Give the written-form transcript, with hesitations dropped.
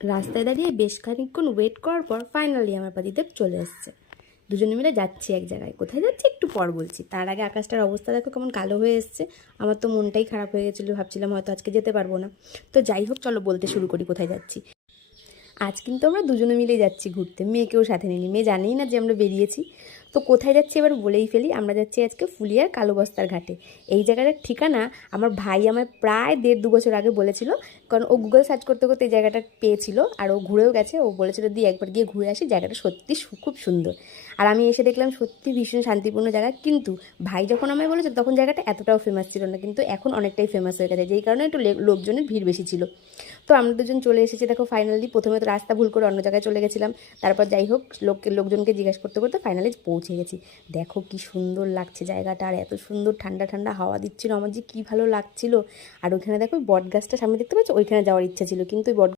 রাস্তায় দাঁড়িয়ে বেশ খানিকক্ষণ ওয়েট করার পর ফাইনালি আমার পতিদেব চলে এসছে। দুজনে মিলে যাচ্ছি এক জায়গায়। কোথায় যাচ্ছি একটু পর বলছি। তার আগে আকাশটার অবস্থা দেখো কেমন কালো হয়ে এসছে। আমার তো মনটাই খারাপ হয়ে গেছিলো, ভাবছিলাম হয়তো আজকে যেতে পারবো না। তো যাই হোক, চলো বলতে শুরু করি কোথায় যাচ্ছি। আজ কিন্তু আমরা দুজনে মিলেই যাচ্ছি ঘুরতে, মেয়েকেও সাথে নিইনি। মেয়ে জানেই না যে আমরা বেরিয়েছি। তো কোথায় যাচ্ছি এবার বলেই ফেলি, আমরা যাচ্ছি আজকে ফুলিয়ার কালো বস্তার ঘাটে। এই জায়গাটার ঠিকানা আমার ভাই আমায় প্রায় 1.5-2 বছর আগে বলেছিল, কারণ ও গুগল সার্চ করতে করতে এই জায়গাটা পেয়েছিল আর ও ঘুরেও গেছে। ও বলেছিল একবার গিয়ে ঘুরে আসি, জায়গাটা সত্যি খুব সুন্দর। আর আমি এসে দেখলাম সত্যি ভীষণ শান্তিপূর্ণ জায়গা। কিন্তু ভাই যখন আমায় বলেছে তখন জায়গাটা এতটাও ফেমাস ছিল না, কিন্তু এখন অনেকটাই ফেমাস হয়ে গেছে, যেই কারণে একটু লোকজনের ভিড় বেশি ছিল। তো আমরা দুজন চলে এসেছি দেখো ফাইনালি। প্রথমে তো রাস্তা ভুল করে অন্য জায়গায় চলে গেছিলাম, তারপর যাই হোক লোকজনকে জিজ্ঞাসা করতে করতে ফাইনালি পৌঁছে গেছি। দেখো কি সুন্দর লাগছে জায়গাটা, আর এত সুন্দর ঠান্ডা ঠান্ডা হাওয়া দিচ্ছিল, আমার যে কী ভালো লাগছিল। আর ওইখানে দেখো বট গাছটা সামনে দেখতে পাচ্ছ, ওইখানে যাওয়ার ইচ্ছা ছিল, কিন্তু ওই বট